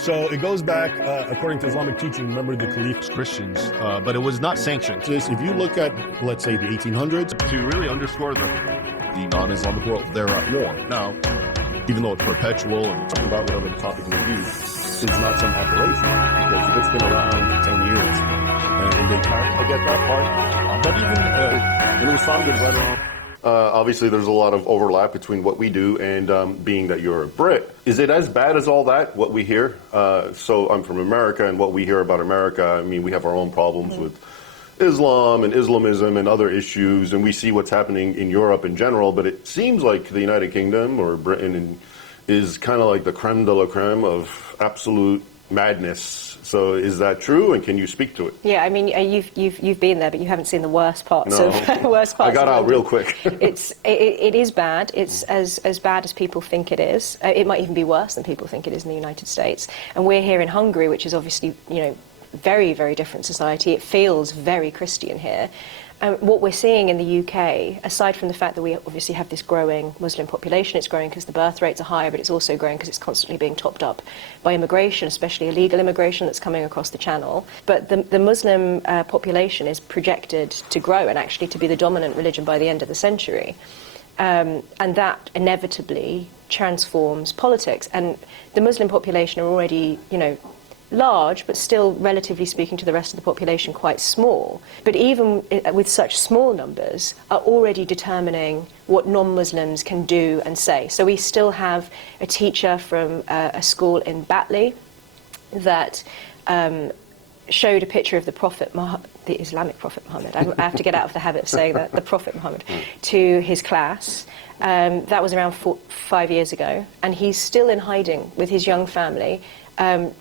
So it goes back, according to Islamic teaching, remember the caliphs, Christians, but it was not sanctioned. If you look at, let's say, the 1800s, to really underscore the non-Islamic world, they're at war. Now, even though it's perpetual and talk about whatever the topic may be, it's not some operation, because it's been around 10 years. And they kind of get that part. But even when it was founded right around... Obviously, there's a lot of overlap between what we do and being that you're a Brit. Is it as bad as all that, what we hear? So I'm from America, and what we hear about America, I mean, we have our own problems with Islam and Islamism and other issues, and we see what's happening in Europe in general, but it seems like the United Kingdom or Britain is kind of like the creme de la creme of absolute madness. So is that true, and can you speak to it? Yeah, I mean, you've been there, but you haven't seen the worst parts No. of worst parts. I got out real quick. It is bad. It's as bad as people think it is. It might even be worse than people think it is in the United States. And we're here in Hungary, which is obviously, you know, very, very different society. It feels very Christian here. What we're seeing in the UK, aside from the fact that we obviously have this growing Muslim population, it's growing because the birth rates are higher, but it's also growing because it's constantly being topped up by immigration, especially illegal immigration that's coming across the channel. But the Muslim population is projected to grow and actually to be the dominant religion by the end of the century. And that inevitably transforms politics. And the Muslim population are already, you know, large, but still, relatively speaking to the rest of the population, quite small. But even with such small numbers, are already determining what non-Muslims can do and say. So we still have a teacher from a school in Batley that showed a picture of the Prophet Muhammad, the Islamic Prophet Muhammad. I have to get out of the habit of saying that, the Prophet Muhammad, to his class. That was around 5 years ago, and he's still in hiding with his young family,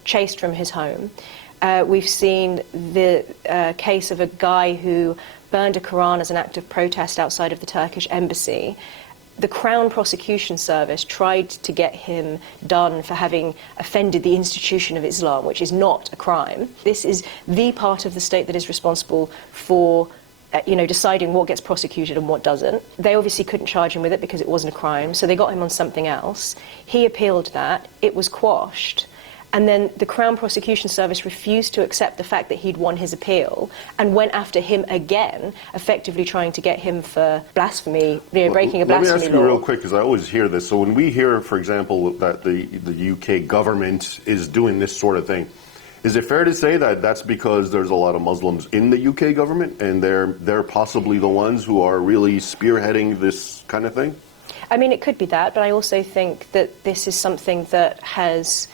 chased from his home. We've seen the case of a guy who burned a Quran as an act of protest outside of the Turkish embassy. The Crown Prosecution Service tried to get him done for having offended the institution of Islam, which is not a crime. This is the part of the state that is responsible for deciding what gets prosecuted and what doesn't. They obviously couldn't charge him with it because it wasn't a crime, so they got him on something else. He appealed that. It was quashed. And then the Crown Prosecution Service refused to accept the fact that he'd won his appeal and went after him again, effectively trying to get him for blasphemy, breaking a blasphemy law. Let me ask you real quick, because I always hear this. So when we hear, for example, that the UK government is doing this sort of thing, is it fair to say that that's because there's a lot of Muslims in the UK government and they're possibly the ones who are really spearheading this kind of thing? I mean, it could be that, but I also think that this is something that has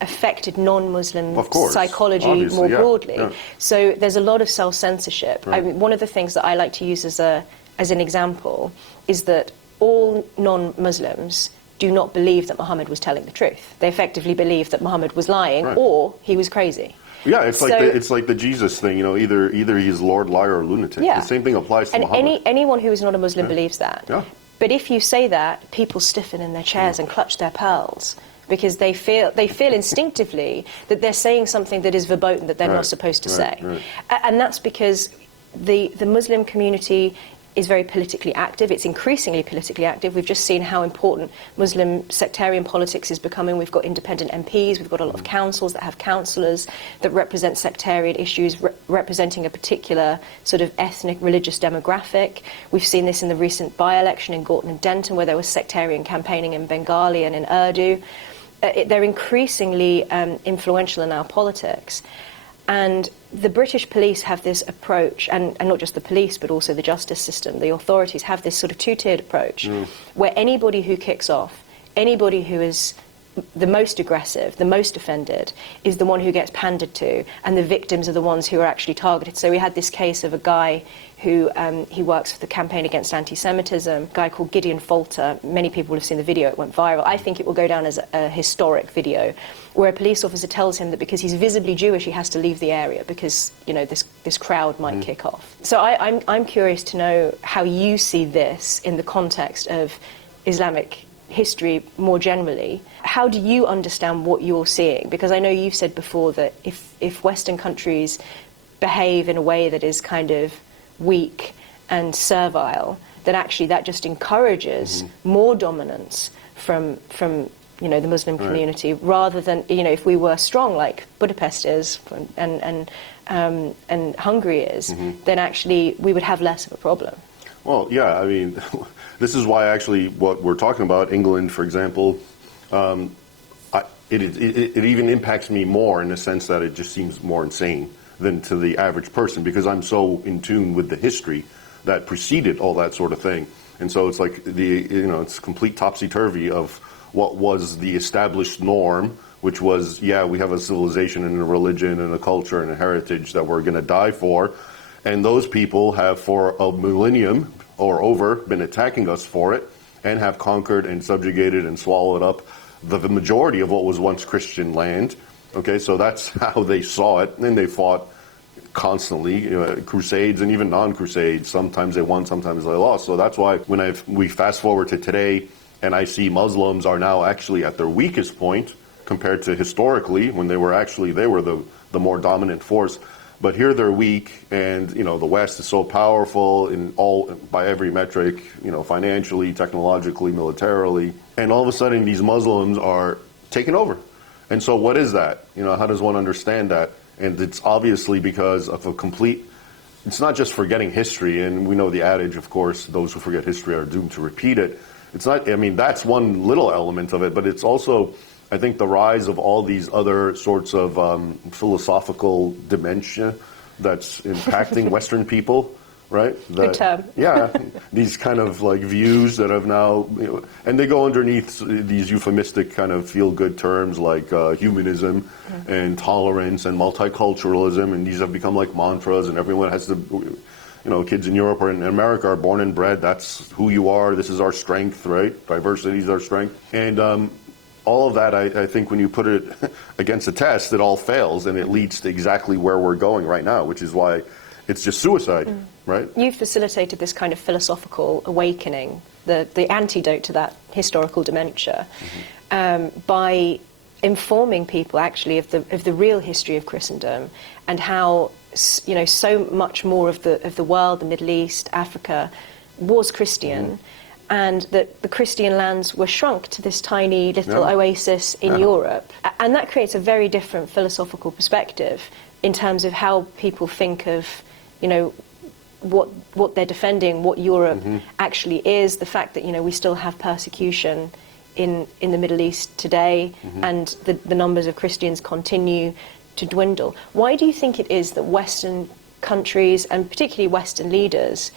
affected non-Muslim psychology more broadly. Yeah. So there's a lot of self-censorship. Right. I mean, one of the things that I like to use as an example is that all non-Muslims do not believe that Muhammad was telling the truth. They effectively believe that Muhammad was lying or he was crazy. Yeah, it's like the Jesus thing, either he's Lord, liar, or lunatic. Yeah. The same thing applies to Muhammad. And anyone who is not a Muslim believes that. Yeah. But if you say that, people stiffen in their chairs and clutch their pearls, because they feel instinctively that they're saying something that is verboten, that they're not supposed to say. Right. And that's because the Muslim community is very politically active. It's increasingly politically active. We've just seen how important Muslim sectarian politics is becoming. We've got independent MPs, we've got a lot of councils that have councillors that represent sectarian issues, representing a particular sort of ethnic, religious demographic. We've seen this in the recent by-election in Gorton and Denton, where there was sectarian campaigning in Bengali and in Urdu. They're increasingly influential in our politics. And the British police have this approach, and not just the police, but also the justice system, the authorities have this sort of two-tiered approach, where anybody who kicks off, anybody who is the most aggressive, the most offended, is the one who gets pandered to, and the victims are the ones who are actually targeted. So we had this case of a guy who he works for the campaign against anti-Semitism, a guy called Gideon Falter. Many people will have seen the video, it went viral. I think it will go down as a historic video, where a police officer tells him that because he's visibly Jewish, he has to leave the area because, this crowd might kick off. So I'm curious to know how you see this in the context of Islamic history more generally. How do you understand what you're seeing? Because I know you've said before that if Western countries behave in a way that is kind of weak and servile, then actually that just encourages more dominance from the Muslim community, rather than, if we were strong like Budapest is and Hungary is, then actually we would have less of a problem. Well, yeah, I mean, this is why actually what we're talking about, England, for example, it even impacts me more in the sense that it just seems more insane than to the average person, because I'm so in tune with the history that preceded all that sort of thing. And so it's like it's complete topsy-turvy of what was the established norm, which was, we have a civilization and a religion and a culture and a heritage that we're going to die for. And those people have for a millennium or over been attacking us for it and have conquered and subjugated and swallowed up the majority of what was once Christian land. Okay, so that's how they saw it. And they fought constantly, crusades and even non-crusades. Sometimes they won, sometimes they lost. So that's why when we fast forward to today and I see Muslims are now actually at their weakest point compared to historically when they were the more dominant force. But here they're weak, and the West is so powerful by every metric, financially, technologically, militarily, and all of a sudden these Muslims are taking over. And so what is that? How does one understand that? And it's obviously because of it's not just forgetting history, and we know the adage, of course, those who forget history are doomed to repeat it. It's not, that's one little element of it, but it's also, I think, the rise of all these other sorts of philosophical dementia that's impacting Western people, right? Good term. Yeah, these kind of like views that have now, and they go underneath these euphemistic kind of feel-good terms like humanism and tolerance and multiculturalism, and these have become like mantras, and everyone has to, kids in Europe or in America are born and bred. That's who you are. This is our strength, right? Diversity is our strength. And all of that, I think when you put it against a test, it all fails, and it leads to exactly where we're going right now, which is why it's just suicide, right? You've facilitated this kind of philosophical awakening, the antidote to that historical dementia, by informing people actually of the real history of Christendom and how so much more of the world, the Middle East, Africa, was Christian. And that the Christian lands were shrunk to this tiny little oasis in Europe. And that creates a very different philosophical perspective in terms of how people think of, what they're defending, what Europe actually is, the fact that, we still have persecution in the Middle East today, and the numbers of Christians continue to dwindle. Why do you think it is that Western countries, and particularly Western leaders,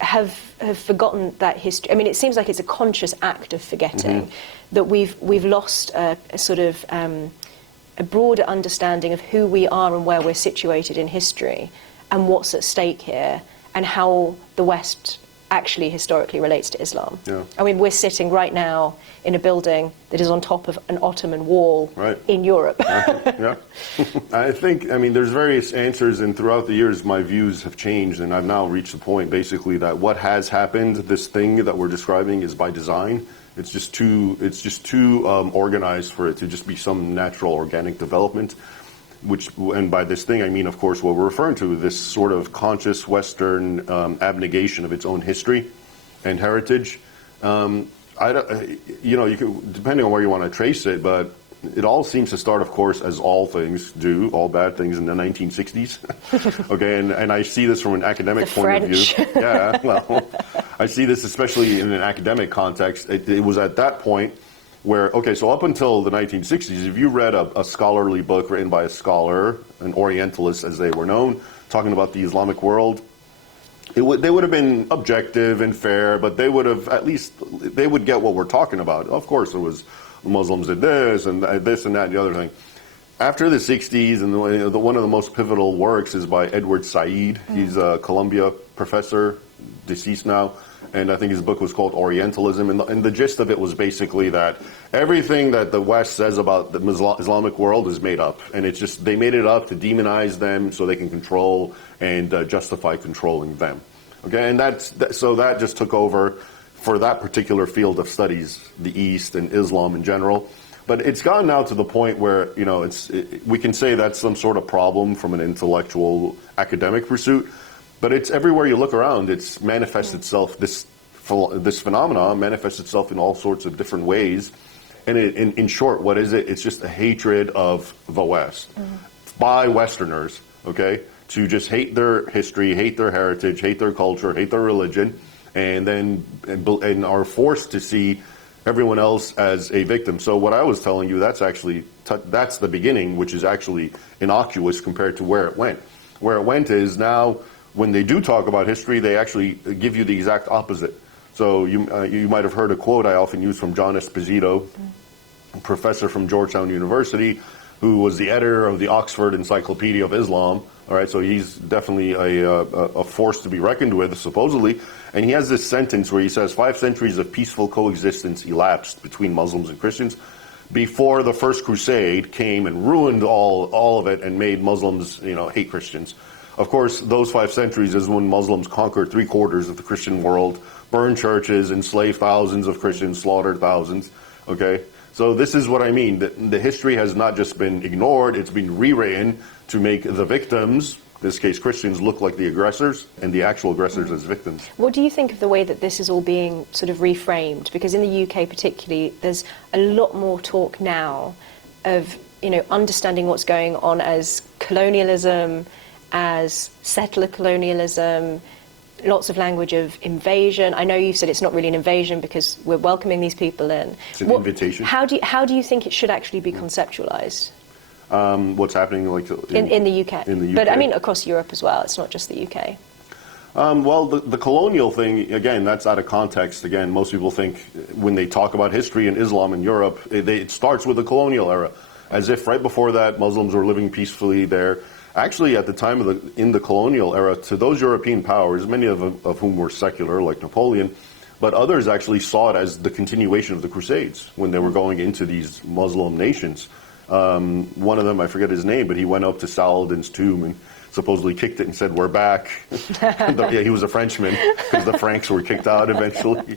have forgotten that history? I mean, it seems like it's a conscious act of forgetting, that we've lost a sort of a broader understanding of who we are and where we're situated in history and what's at stake here and how the West actually historically relates to Islam. Yeah. I mean, we're sitting right now in a building that is on top of an Ottoman wall in Europe. Yeah. I think, there's various answers, and throughout the years my views have changed, and I've now reached the point basically that what has happened, this thing that we're describing, is by design. It's just too organized for it to just be some natural organic development. And by this thing I mean, of course, what we're referring to, this sort of conscious Western abnegation of its own history and heritage. You could, depending on where you want to trace it, but it all seems to start, of course, as all things do, all bad things, in the 1960s. Okay, and I see this from an academic point of view. Yeah, well, I see this especially in an academic context. It was at that point where, so up until the 1960s, if you read a scholarly book written by a scholar, an Orientalist as they were known, talking about the Islamic world, they would have been objective and fair, but they would have, at least, they would get what we're talking about. Of course, it was Muslims did this and this and that and the other thing. After the 60s, and one of the most pivotal works is by Edward Said. He's a Columbia professor, deceased now. And I think his book was called Orientalism. And the gist of it was basically that everything that the West says about the Islamic world is made up. And it's just, they made it up to demonize them so they can control and justify controlling them. Okay, and so that just took over for that particular field of studies, the East and Islam in general. But it's gone now to the point where, we can say that's some sort of problem from an intellectual academic pursuit. But it's everywhere you look around. It's manifests itself. This phenomenon manifests itself in all sorts of different ways, And in short, what is it? It's just a hatred of the West by Westerners, okay, to just hate their history, hate their heritage, hate their culture, hate their religion, and then and are forced to see everyone else as a victim. So what I was telling you, that's actually that's the beginning, which is actually innocuous compared to where it went. Where it went is now when they do talk about history, they actually give you the exact opposite. So you might have heard a quote I often use from John Esposito, a professor from Georgetown University, who was the editor of the Oxford Encyclopedia of Islam. All right, so he's definitely a force to be reckoned with, supposedly. And he has this sentence where he says, 5 centuries of peaceful coexistence elapsed between Muslims and Christians before the First Crusade came and ruined all of it and made Muslims, hate Christians. Of course, those 5 centuries is when Muslims conquered 3/4 of the Christian world, burned churches, enslaved thousands of Christians, slaughtered thousands, okay? So this is what I mean. The history has not just been ignored, it's been rewritten to make the victims, in this case Christians, look like the aggressors and the actual aggressors as victims. What do you think of the way that this is all being sort of reframed? Because in the UK particularly, there's a lot more talk now of, understanding what's going on as colonialism, as settler colonialism, lots of language of invasion. I know you said it's not really an invasion because we're welcoming these people in. It's an invitation. How do you think it should actually be conceptualized? What's happening in the UK? In the UK. But I mean across Europe as well. It's not just the UK. Well, the colonial thing, again, that's out of context. Again, most people think when they talk about history in Islam in Europe, it starts with the colonial era, as if right before that Muslims were living peacefully there. Actually, at the time in the colonial era, to those European powers, many of whom were secular, like Napoleon, but others actually saw it as the continuation of the Crusades when they were going into these Muslim nations. One of them, I forget his name, but he went up to Saladin's tomb and supposedly kicked it and said, "We're back." Yeah, he was a Frenchman because the Franks were kicked out eventually.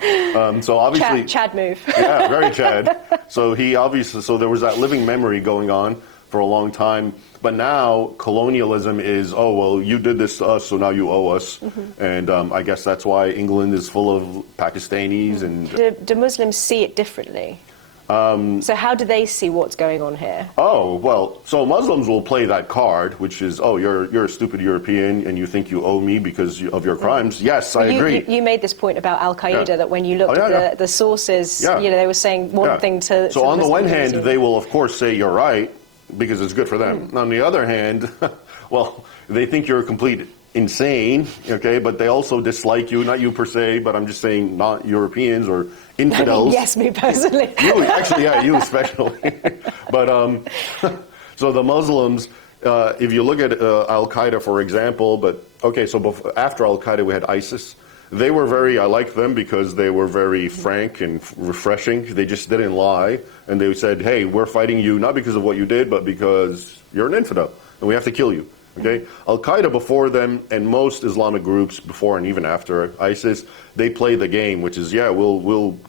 So obviously, Chad move. Yeah, very Chad. So there was that living memory going on for a long time. But now colonialism is, oh, well, you did this to us, so now you owe us. And I guess that's why England is full of Pakistanis. And Do Muslims see it differently? So how do they see what's going on here? Oh, well, so Muslims will play that card, which is, oh, you're a stupid European and you think you owe me because of your crimes. Yes, I agree. You made this point about Al-Qaeda, that when you looked at the sources, they were saying one thing to... So on the one hand, they will, of course, say you're right, because it's good for them. On the other hand, well, they think you're a complete insane, okay, but they also dislike you, not you per se, but I'm just saying not Europeans or infidels. Yes, me personally. You, actually, yeah, you especially. But, so the Muslims, if you look at Al-Qaeda, for example, but, okay, so after Al-Qaeda we had ISIS. They were I liked them because they were very frank and refreshing. They just didn't lie. And they said, hey, we're fighting you not because of what you did, but because you're an infidel and we have to kill you. Okay? Al-Qaeda before them and most Islamic groups before and even after ISIS, they play the game, which is, yeah, we'll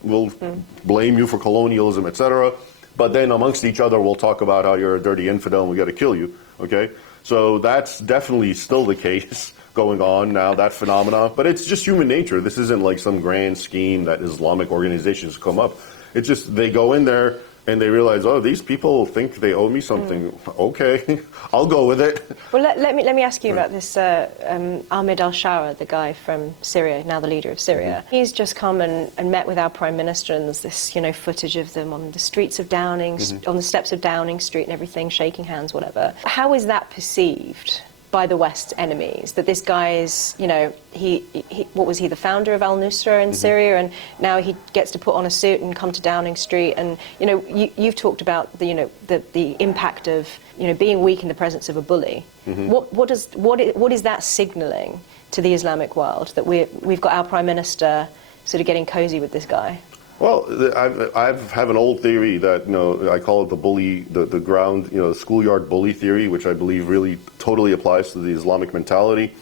blame you for colonialism, etc. But then amongst each other, we'll talk about how you're a dirty infidel and we got to kill you. Okay? So that's definitely still the case going on now, that phenomena. But it's just human nature. This isn't like some grand scheme that Islamic organizations come up. It's just they go in there and they realize, oh, these people think they owe me something. Okay, I'll go with it. Well, let me ask you about this Ahmed al-Shara, the guy from Syria, now the leader of Syria. He's just come and met with our Prime Minister, and there's this, footage of them on the streets of Downing, on the steps of Downing Street and everything, shaking hands, whatever. How is that perceived by the West's enemies, that this guy is, what was he, the founder of al-Nusra in Syria, and now he gets to put on a suit and come to Downing Street, and you've talked about the impact of being weak in the presence of a bully. What is that signalling to the Islamic world, that we've got our Prime Minister sort of getting cozy with this guy? Well, I have an old theory that, I call it the bully, the ground, schoolyard bully theory, which I believe really totally applies to the Islamic mentality.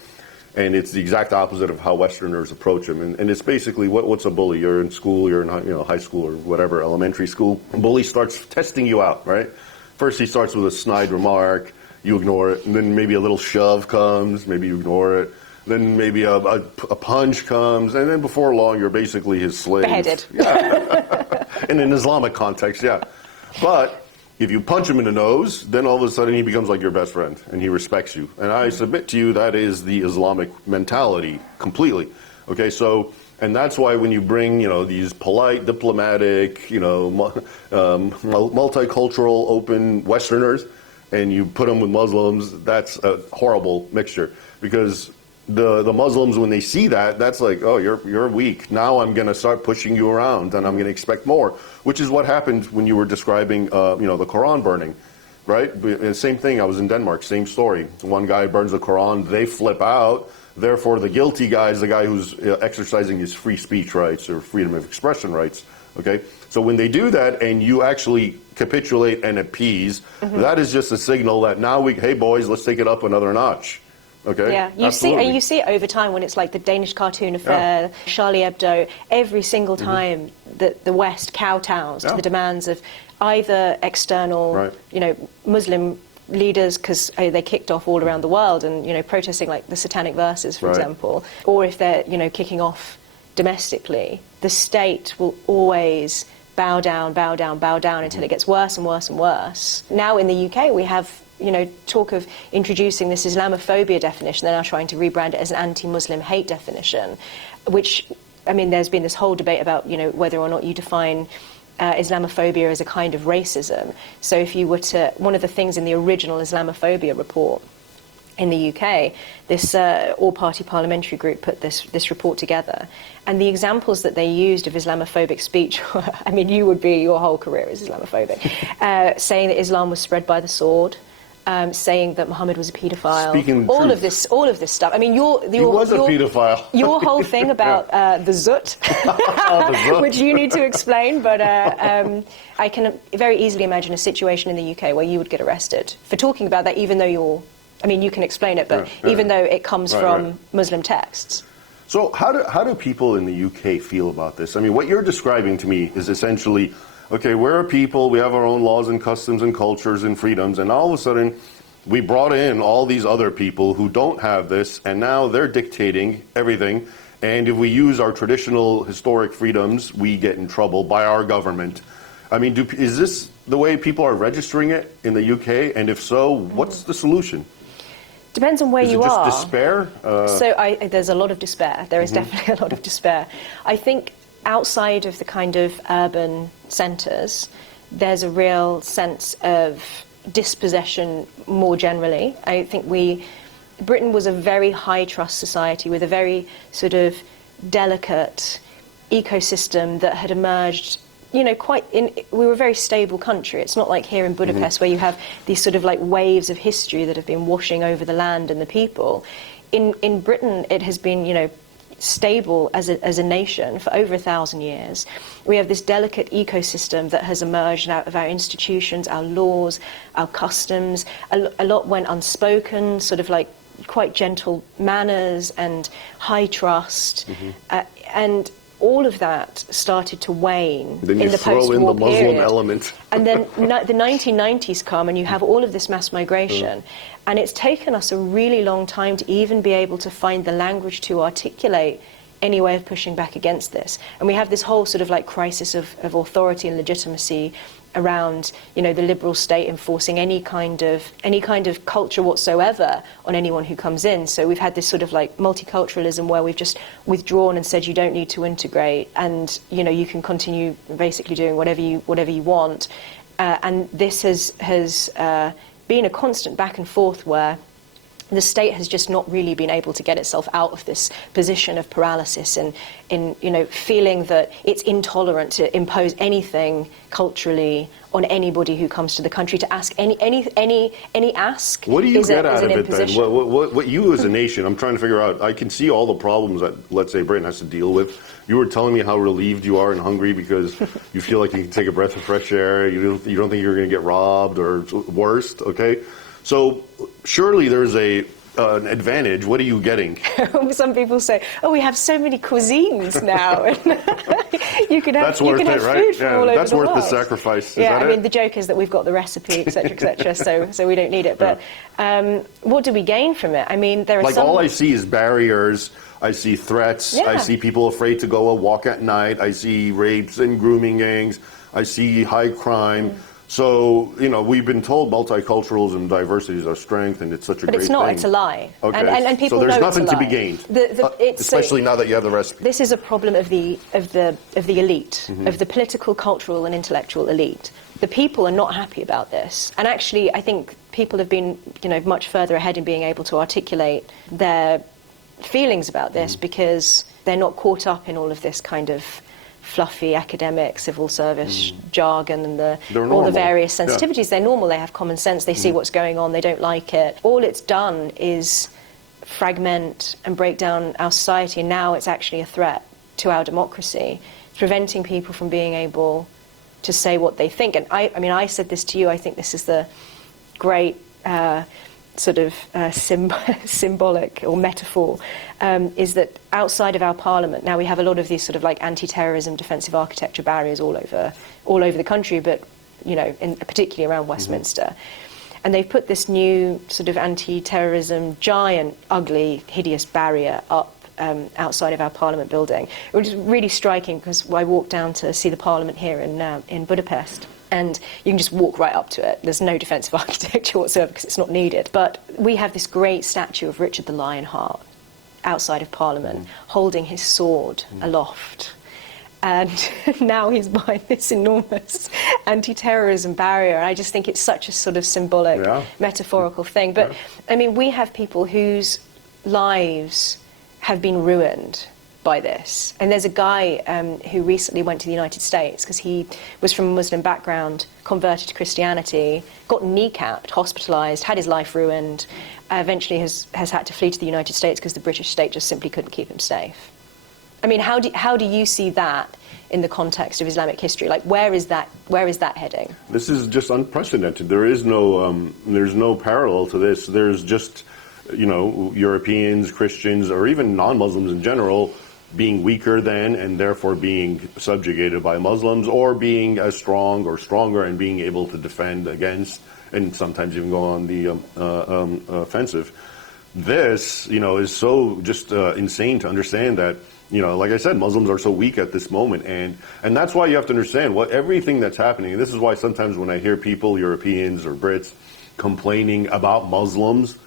And it's the exact opposite of how Westerners approach them. And it's basically, what's a bully? You're in school, you're in high school or whatever, elementary school. A bully starts testing you out, right? First he starts with a snide remark, you ignore it, and then maybe a little shove comes, maybe you ignore it. then maybe a punch comes, and then before long you're basically his slave. Beheaded. Yeah. In an Islamic context, yeah. But if you punch him in the nose, then all of a sudden he becomes like your best friend, and he respects you. And I submit to you that is the Islamic mentality completely. Okay, so, and that's why when you bring, these polite, diplomatic, multicultural, open Westerners, and you put them with Muslims, that's a horrible mixture. Because the Muslims, when they see that, that's like, oh, you're weak. Now I'm going to start pushing you around, and I'm going to expect more, which is what happened when you were describing, the Quran burning, right? Same thing. I was in Denmark. Same story. One guy burns the Quran. They flip out. Therefore, the guilty guy is the guy who's exercising his free speech rights or freedom of expression rights. Okay, so when they do that, and you actually capitulate and appease, that is just a signal that now hey boys, let's take it up another notch. Okay. Yeah, you see it over time when it's like the Danish cartoon affair, Charlie Hebdo. Every single time that the West kowtows to the demands of either external, Muslim leaders, because they kicked off all around the world and protesting like the Satanic Verses, for example, or if they're kicking off domestically, the state will always bow down until it gets worse and worse and worse. Now in the UK we have talk of introducing this Islamophobia definition. They're now trying to rebrand it as an anti-Muslim hate definition, which, there's been this whole debate about, whether or not you define Islamophobia as a kind of racism. So if you were to, one of the things in the original Islamophobia report in the UK, this all-party parliamentary group put this report together, and the examples that they used of Islamophobic speech, your whole career is Islamophobic, saying that Islam was spread by the sword, saying that Muhammad was a paedophile, all of this stuff. He was a paedophile. Your whole thing about the zut, which you need to explain, but I can very easily imagine a situation in the UK where you would get arrested for talking about that, even though you can explain it, but even though it comes from Muslim texts. So how do people in the UK feel about this? What you're describing to me is essentially, okay, we're a people, we have our own laws and customs and cultures and freedoms, and all of a sudden we brought in all these other people who don't have this, and now they're dictating everything, and if we use our traditional historic freedoms, we get in trouble by our government. Is this the way people are registering it in the UK? And if so, what's the solution? Depends on where you are. Is it just despair? There's a lot of despair. There is definitely a lot of despair. I think outside of the kind of urban centres, there's a real sense of dispossession more generally. I think Britain was a very high trust society with a very sort of delicate ecosystem that had emerged. We were a very stable country. It's not like here in Budapest where you have these sort of like waves of history that have been washing over the land and the people. In Britain, it has been, stable as a nation for over 1,000 years. We have this delicate ecosystem that has emerged out of our institutions, our laws, our customs. A lot went unspoken, sort of like quite gentle manners and high trust. And all of that started to wane then in the post-war period. Then you throw in the Muslim period. element. And then the 1990s come and you have all of this mass migration. And it's taken us a really long time to even be able to find the language to articulate any way of pushing back against this. And we have this whole sort of like crisis of authority and legitimacy around, the liberal state enforcing any kind of culture whatsoever on anyone who comes in. So we've had this sort of like multiculturalism where we've just withdrawn and said you don't need to integrate, and you can continue basically doing whatever you want. And this has been a constant back and forth where the state has just not really been able to get itself out of this position of paralysis and in feeling that it's intolerant to impose anything culturally on anybody who comes to the country, to ask any ask. What do you get out of it then? Imposition. What you as a nation, I'm trying to figure out. I can see all the problems that, let's say, Britain has to deal with. You were telling me how relieved you are in Hungary because you feel like you can take a breath of fresh air. You don't think you're going to get robbed or worse. Okay, so surely there's a an advantage, what are you getting? Some people say, "Oh, we have so many cuisines now, and you can have, That's worth you can it, have right? food from all over That's the worth world." the sacrifice. Is Yeah, that I mean, it? the joke is that we've got the recipe, etc., etc. So we don't need it. But what do we gain from it? I mean, there are Like some. all I see is barriers. I see threats. I Yeah. see people afraid to go a walk at night. I see rapes and grooming gangs. I see high crime. So, you know, we've been told multiculturalism and diversity is our strength, and it's such a But great it's not. thing. It's a lie. Okay. And people so there's know nothing it's a to be lie. gained, especially now that you have the recipe. This is a problem of the elite, Mm-hmm. of the political, cultural, and intellectual elite. The people are not happy about this, and actually, I think people have been, you know, much further ahead in being able to articulate their feelings about this Mm-hmm. because they're not caught up in all of this kind of fluffy academic civil service jargon and all normal. the various Yeah. sensitivities. They're normal. They have common sense. They see what's going on. They don't like it. All it's done is fragment and break down our society, and now it's actually a threat to our democracy, preventing people from being able to say what they think. And I mean, I said this to you. I think this is the great symbolic or metaphor, is that outside of our parliament, now we have a lot of these sort of like anti-terrorism defensive architecture barriers all over the country, but, you know, particularly around Westminster. And they've put this new sort of anti-terrorism giant, ugly, hideous barrier up outside of our parliament building, which is really striking because I walked down to see the parliament here in Budapest. And you can just walk right up to it. There's no defensive architecture whatsoever because it's not needed. But we have this great statue of Richard the Lionheart outside of Parliament, holding his sword aloft. And now he's behind this enormous anti-terrorism barrier. And I just think it's such a sort of symbolic, metaphorical thing. But, I mean, we have people whose lives have been ruined by this. And there's a guy who recently went to the United States because he was from a Muslim background, converted to Christianity, got kneecapped, hospitalized, had his life ruined, eventually has had to flee to the United States because the British state just simply couldn't keep him safe. I mean, how do you see that in the context of Islamic history? Like, where is that heading? This is just unprecedented. There is there's no parallel to this. There's just, you know, Europeans, Christians, or even non-Muslims in general being weaker than and therefore being subjugated by Muslims, or being as strong or stronger and being able to defend against and sometimes even go on the offensive. This, you know, is so just insane to understand that, you know, like I said, Muslims are so weak at this moment, and that's why you have to understand everything that's happening. And this is why sometimes when I hear people, Europeans or Brits, complaining about Muslims,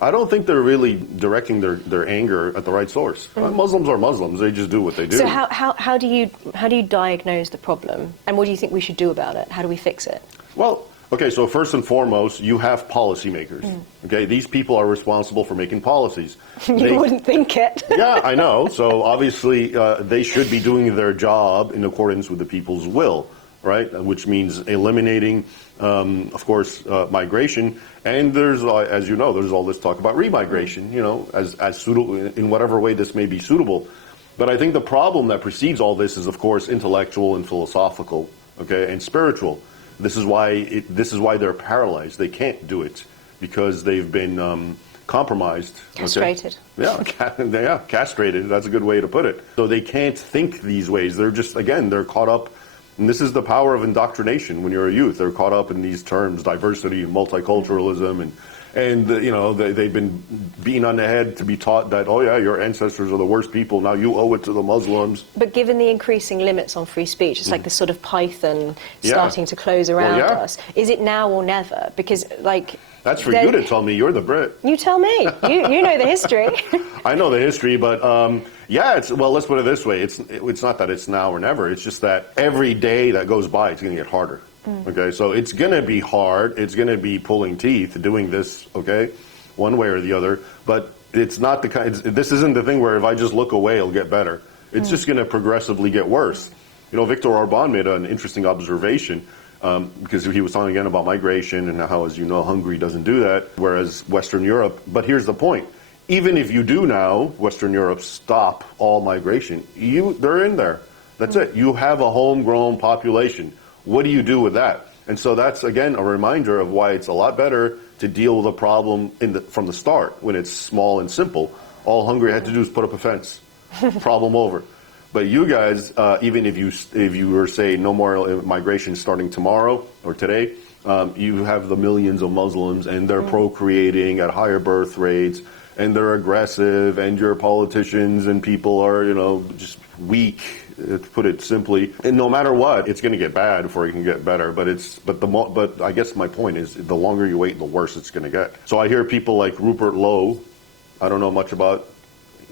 I don't think they're really directing their anger at the right source. Muslims are Muslims; they just do what they do. So how do you diagnose the problem, and what do you think we should do about it? How do we fix it? Well, okay, so first and foremost, you have policymakers. Okay, these people are responsible for making policies. You wouldn't think it. Yeah, I know. So obviously, they should be doing their job in accordance with the people's will, right? Which means eliminating, of course, migration. And there's, as you know, there's all this talk about remigration, you know, as suitable, in whatever way this may be suitable. But I think the problem that precedes all this is, of course, intellectual and philosophical, okay, and spiritual. This is why they're paralyzed. They can't do it because they've been compromised. Castrated. Okay? Yeah, castrated. That's a good way to put it. So they can't think these ways. They're just, again, they're caught up. And this is the power of indoctrination when you're a youth. They're caught up in these terms, diversity and multiculturalism, and you know, they've been beaten on the head to be taught that, oh yeah, your ancestors are the worst people, now you owe it to the Muslims. But given the increasing limits on free speech, it's like this sort of python starting to close around us. Is it now or never? Because, like... That's for you to tell me. You're the Brit. You tell me. You know the history. I know the history, but yeah, well, let's put it this way. It's not that it's now or never. It's just that every day that goes by, it's going to get harder. Okay, so it's going to be hard. It's going to be pulling teeth doing this, okay, one way or the other. But it's not the kind. This isn't the thing where if I just look away, it'll get better. It's just going to progressively get worse. You know, Viktor Orban made an interesting observation. Because he was talking again about migration and how, as you know, Hungary doesn't do that, whereas Western Europe. But here's the point. Even if you do now, Western Europe, stop all migration, they're in there. That's it. You have a homegrown population. What do you do with that? And so that's, again, a reminder of why it's a lot better to deal with a problem from the start, when it's small and simple. All Hungary had to do is put up a fence. Problem over. But you guys, even if you were, say, no more migration starting tomorrow or today, you have the millions of Muslims, and they're procreating at higher birth rates, and they're aggressive, and your politicians and people are, just weak, to put it simply. And no matter what, it's going to get bad before it can get better. But I guess my point is, the longer you wait, the worse it's going to get. So I hear people like Rupert Lowe. I don't know much about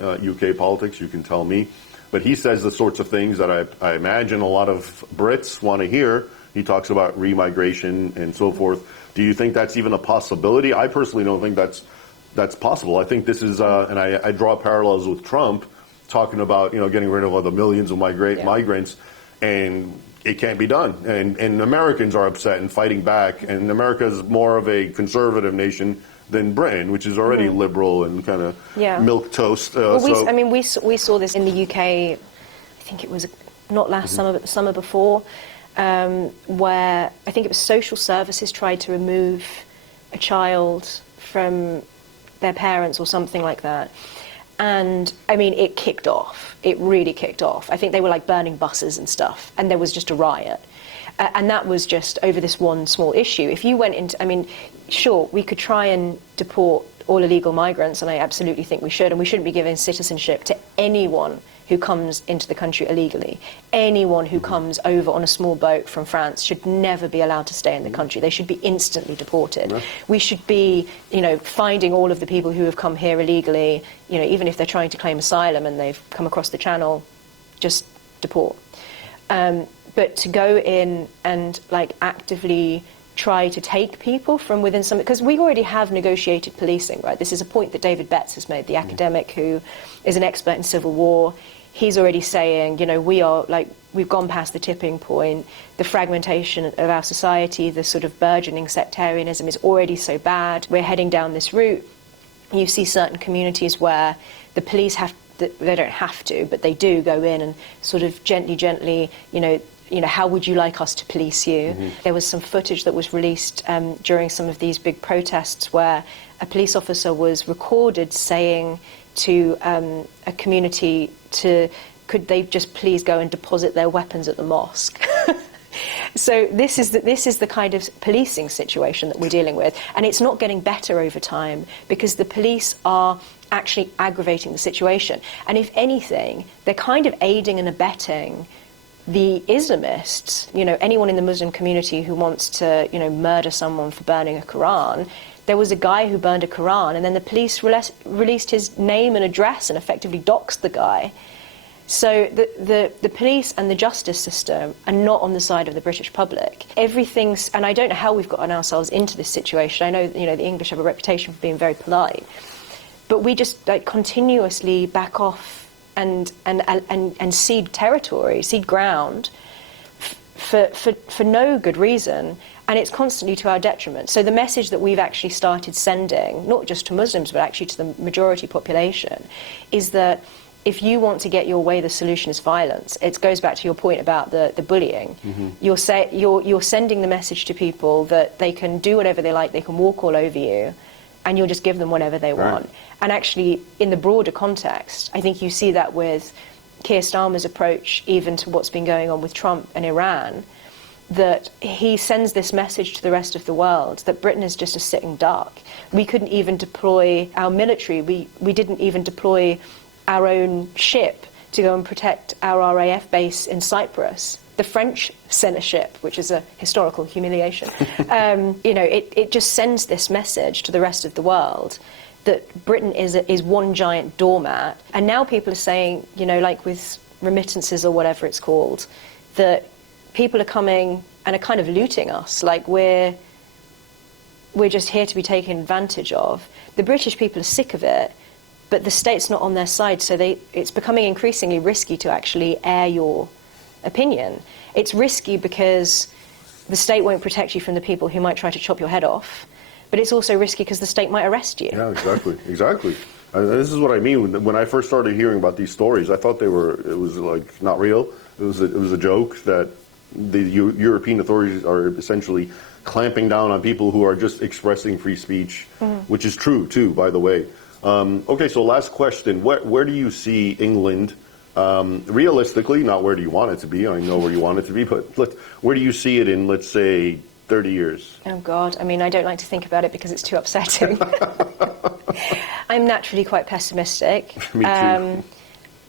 UK politics. You can tell me. But he says the sorts of things that I imagine a lot of Brits want to hear. He talks about remigration and so forth. Do you think that's even a possibility? I personally don't think that's possible. I think this is, and I draw parallels with Trump, talking about getting rid of all the millions of migrants, and it can't be done. And Americans are upset and fighting back. And America is more of a conservative nation than Britain, which is already liberal and kind of milk toast. We saw this in the UK. I think it was not last summer, but the summer before, where I think it was social services tried to remove a child from their parents or something like that. And it kicked off. It really kicked off. I think they were like burning buses and stuff, and there was just a riot. And that was just over this one small issue. If you went into, sure, we could try and deport all illegal migrants, and I absolutely think we should, and we shouldn't be giving citizenship to anyone who comes into the country illegally. Anyone who comes over on a small boat from France should never be allowed to stay in the country. They should be instantly deported. Yeah. We should be, finding all of the people who have come here illegally, even if they're trying to claim asylum and they've come across the channel, just deport. But to go in and actively try to take people from within some, because we already have negotiated policing, right? This is a point that David Betts has made, the academic who is an expert in civil war. He's already saying, we've gone past the tipping point. The fragmentation of our society, the sort of burgeoning sectarianism is already so bad. We're heading down this route. You see certain communities where the police they don't have to, but they do go in and sort of gently, how would you like us to police you? There was some footage that was released during some of these big protests where a police officer was recorded saying to a community could they just please go and deposit their weapons at the mosque? So this is the kind of policing situation that we're dealing with, and it's not getting better over time because the police are actually aggravating the situation. And if anything, they're kind of aiding and abetting the Islamists, anyone in the Muslim community who wants to, murder someone for burning a Quran. There was a guy who burned a Quran, and then the police released his name and address and effectively doxed the guy. So the police and the justice system are not on the side of the British public. And I don't know how we've gotten ourselves into this situation. I know, the English have a reputation for being very polite, but we just continuously back off and cede territory, cede ground for no good reason, and it's constantly to our detriment. So the message that we've actually started sending, not just to Muslims, but actually to the majority population, is that if you want to get your way, the solution is violence. It goes back to your point about the bullying. You're sending the message to people that they can do whatever they like, they can walk all over you, and you'll just give them whatever they want. And actually, in the broader context, I think you see that with Keir Starmer's approach, even to what's been going on with Trump and Iran, that he sends this message to the rest of the world that Britain is just a sitting duck. We couldn't even deploy our military. We didn't even deploy our own ship to go and protect our RAF base in Cyprus. The French sent a ship, which is a historical humiliation. It just sends this message to the rest of the world that Britain is one giant doormat. And now people are saying, like with remittances or whatever it's called, that people are coming and are kind of looting us, like we're just here to be taken advantage of. The British people are sick of it, but the state's not on their side, so it's becoming increasingly risky to actually air your opinion. It's risky because the state won't protect you from the people who might try to chop your head off, but it's also risky because the state might arrest you. Yeah, exactly. This is what I mean. When I first started hearing about these stories, I thought it was like not real. It was a joke that the European authorities are essentially clamping down on people who are just expressing free speech, which is true too, by the way. Okay, so last question: where do you see England? Realistically, not where do you want it to be? I know where you want it to be, but where do you see it in, let's say, 30 years? Oh God, I mean, I don't like to think about it because it's too upsetting. I'm naturally quite pessimistic. Me too.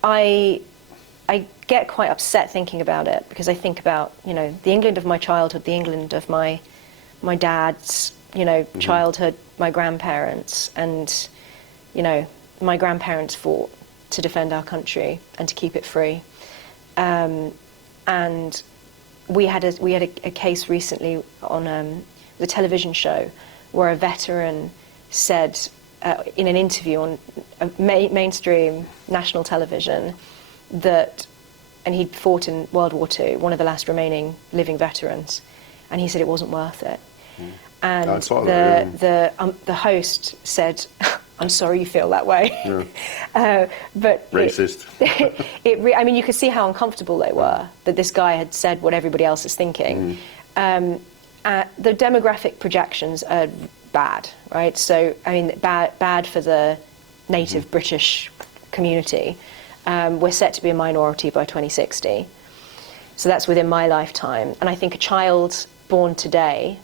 I get quite upset thinking about it because I think about, you know, the England of my childhood, the England of my dad's, you know, childhood, my grandparents, and, you know, my grandparents fought to defend our country and to keep it free. And we had a case recently on the television show where a veteran said in an interview on mainstream national television that, and he'd fought in World War II, one of the last remaining living veterans, and he said it wasn't worth it. And I saw that, the host said, "I'm sorry you feel that way." Yeah. But Racist. I mean, you could see how uncomfortable they were that this guy had said what everybody else is thinking. The demographic projections are bad, right? So, I mean, bad for the native British community. We're set to be a minority by 2060. So that's within my lifetime. And I think a child born today,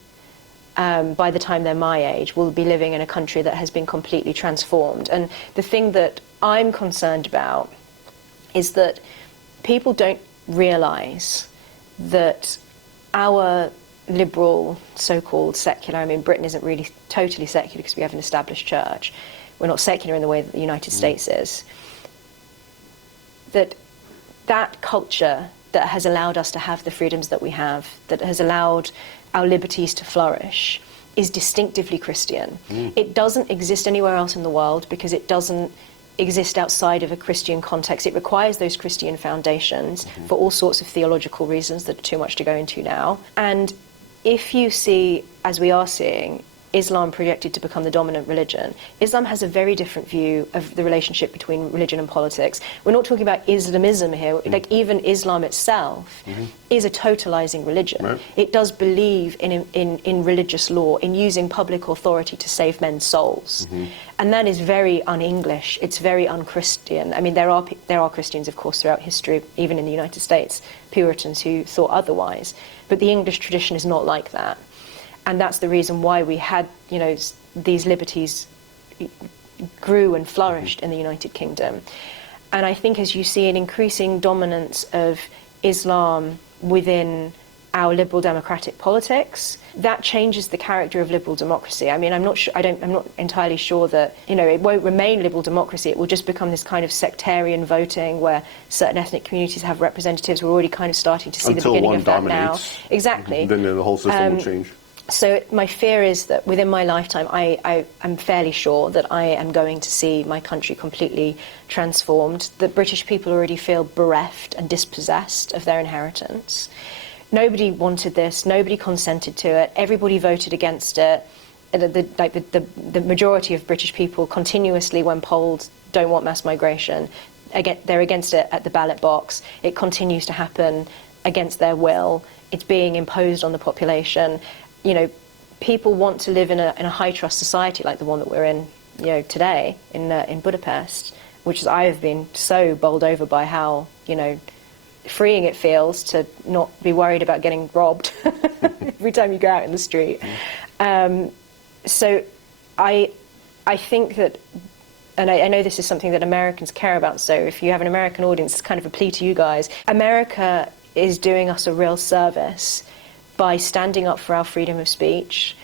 by the time they're my age, will be living in a country that has been completely transformed. And the thing that I'm concerned about is that people don't realise that our liberal, so-called secular, I mean, Britain isn't really totally secular because we have an established church. We're not secular in the way that the United States is. That culture that has allowed us to have the freedoms that we have, that has allowed our liberties to flourish, is distinctively Christian. It doesn't exist anywhere else in the world because it doesn't exist outside of a Christian context. It requires those Christian foundations for all sorts of theological reasons that are too much to go into now. And if you see, as we are seeing, Islam projected to become the dominant religion, Islam has a very different view of the relationship between religion and politics. We're not talking about Islamism here. Like, even Islam itself is a totalizing religion. Right. It does believe in religious law, in using public authority to save men's souls. And that is very un-English. It's very un-Christian. I mean, there are Christians, of course, throughout history, even in the United States, Puritans who thought otherwise. But the English tradition is not like that. And that's the reason why we had, you know, these liberties grew and flourished in the United Kingdom. And I think as you see an increasing dominance of Islam within our liberal democratic politics, that changes the character of liberal democracy. I mean, I'm not entirely sure that, you know, it won't remain liberal democracy. It will just become this kind of sectarian voting where certain ethnic communities have representatives. We're already kind of starting to see the beginning of that now. Exactly. Then the whole system will change. So my fear is that within my lifetime, I'm fairly sure that I am going to see my country completely transformed. The British people already feel bereft and dispossessed of their inheritance. Nobody wanted this. Nobody consented to it. Everybody voted against it. The majority of British people continuously, when polled, don't want mass migration. Again, they're against it at the ballot box. It continues to happen against their will. It's being imposed on the population. You know, people want to live in a high trust society like the one that we're in, you know, today in Budapest, which is, I have been so bowled over by how, you know, freeing it feels to not be worried about getting robbed every time you go out in the street. So I think that, and I know this is something that Americans care about, so if you have an American audience, it's kind of a plea to you guys. America is doing us a real service by standing up for our freedom of speech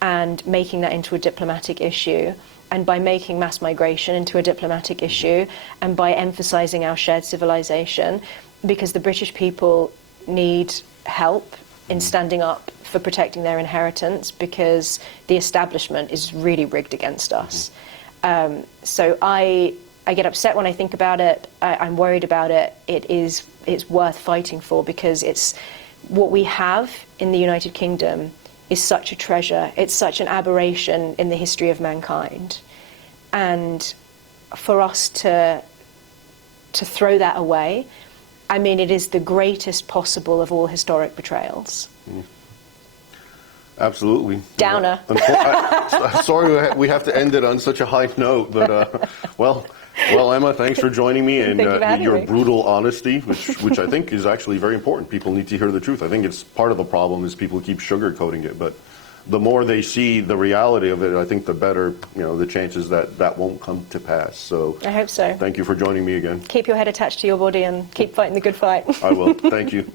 and making that into a diplomatic issue, and by making mass migration into a diplomatic issue, and by emphasising our shared civilization, because the British people need help in standing up for protecting their inheritance, because the establishment is really rigged against us. So I get upset when I think about it. I'm worried about it. It's worth fighting for, because it's what we have in the United Kingdom is such a treasure. It's such an aberration in the history of mankind. And for us to throw that away I mean, it is the greatest possible of all historic betrayals. Absolutely. Downer. Sorry we have to end it on such a high note, but well, Emma, thanks for joining me and Thank you for having your me. brutal honesty, which I think is actually very important. People need to hear the truth. I think it's part of the problem is people keep sugarcoating it, but the more they see the reality of it, I think the better, the chances that won't come to pass. So I hope so. Thank you for joining me again. Keep your head attached to your body and keep fighting the good fight. I will. Thank you.